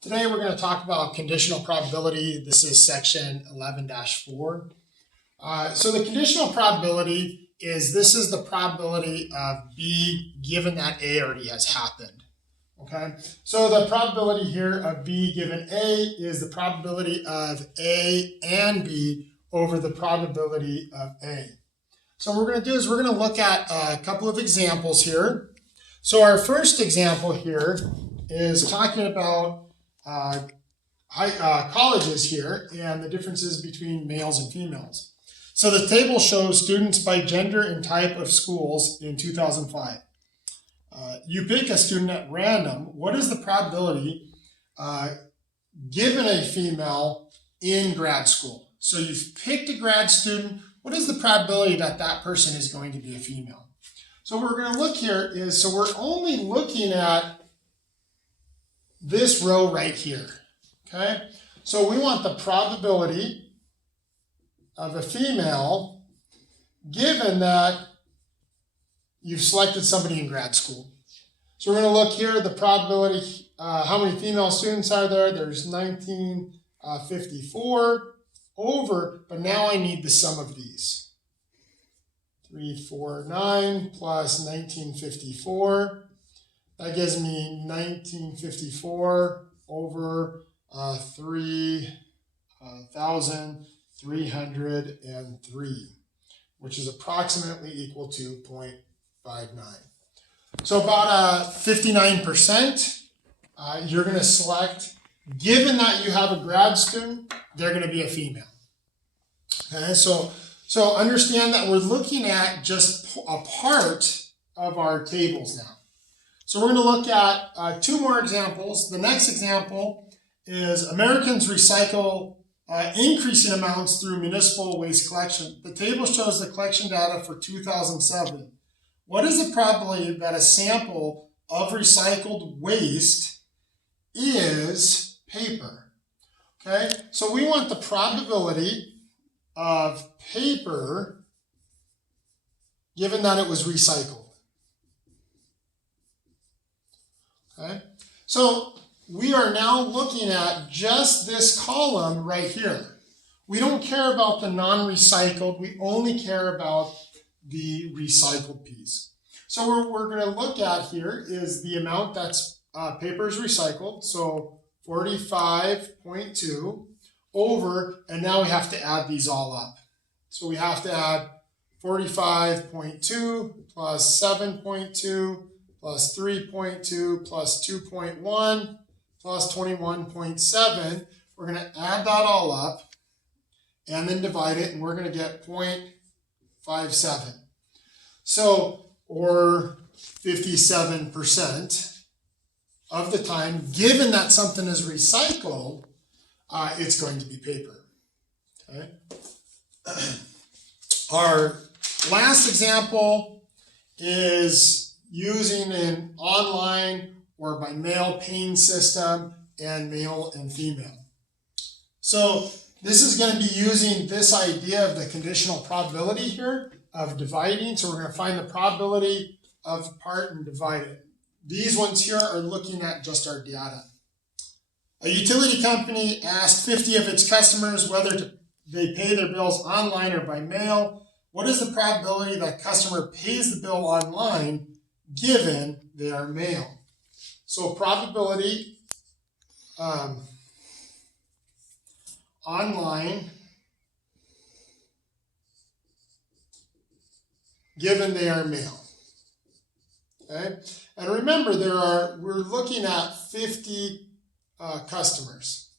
Today we're going to talk about conditional probability. This is section 11-4. So the conditional probability is this is the probability of B given that A already has happened. Okay, so the probability here of B given A is the probability of A and B over the probability of A. So what we're going to do is we're going to look at a couple of examples here. So our first example here is talking about colleges here and the differences between males and females. So the table shows students by gender and type of schools in 2005. You pick a student at random. What is the probability given a female in grad school? So you've picked a grad student. What is the probability that that person is going to be a female? So what we're going to look here is, so we're only looking at this row right here, okay? So we want the probability of a female given that you've selected somebody in grad school. So we're going to look here, the probability, how many female students are there? There's 1954 over, but now I need the sum of these. 349 plus 1954. That gives me 1954 over 3,303, which is approximately equal to 0.59. So about 59%, you're going to select, given that you have a grad student, they're going to be a female. Okay, so understand that we're looking at just a part of our tables now. So we're going to look at two more examples. The next example is Americans recycle increasing amounts through municipal waste collection. The table shows the collection data for 2007. What is the probability that a sample of recycled waste is paper? Okay, so we want the probability of paper given that it was recycled. Okay, so we are now looking at just this column right here. We don't care about the non-recycled, we only care about the recycled piece. So what we're going to look at here is the amount that's paper is recycled, so 45.2 over, and now we have to add these all up. So we have to add 45.2 plus 7.2 plus 3.2 plus 2.1 plus 21.7. We're going to add that all up and then divide it, and we're going to get 0.57. So, or 57% of the time, given that something is recycled, it's going to be paper. Okay. Our last example is using an online or by mail paying system and male and female. So this is going to be using this idea of the conditional probability here of dividing. So we're going to find the probability of the part and divide it. These ones here are looking at just our data. A utility company asked 50 of its customers whether they pay their bills online or by mail. What is the probability that customer pays the bill online given they are male? So probability online given they are male. Okay, and remember we're looking at 50 customers.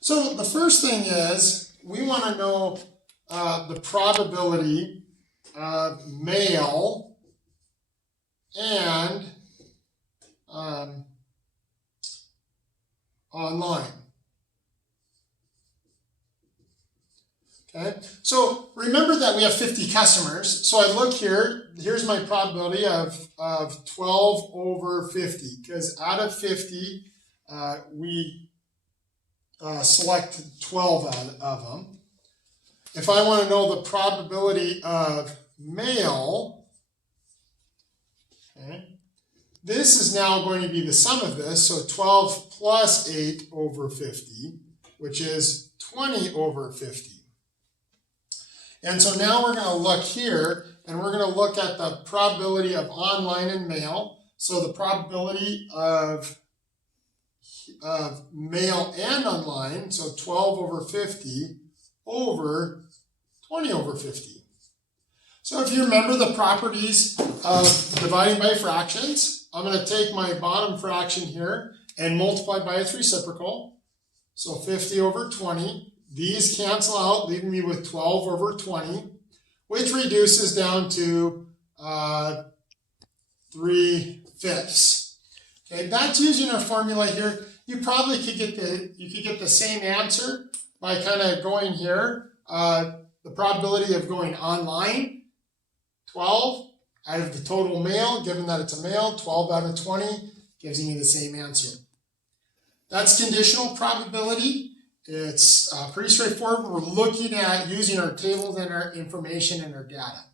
So the first thing is we want to know the probability of male and online. Okay, so remember that we have 50 customers. So I look here, here's my probability of 12 over 50, because out of 50, we select 12 of them. If I want to know the probability of male, okay, This is now going to be the sum of this, so 12 plus 8 over 50, which is 20 over 50. And so now we're going to look here, and we're going to look at the probability of online and mail. So the probability of mail and online, so 12 over 50 over 20 over 50. So if you remember the properties of dividing by fractions, I'm going to take my bottom fraction here and multiply by its reciprocal. So 50 over 20. These cancel out, leaving me with 12 over 20, which reduces down to 3/5. Okay, that's using our formula here. You probably could get the same answer by kind of going here. The probability of going online, 12 out of the total mail, given that it's a mail, 12 out of 20 gives me the same answer. That's conditional probability. It's pretty straightforward. We're looking at using our tables and our information and our data.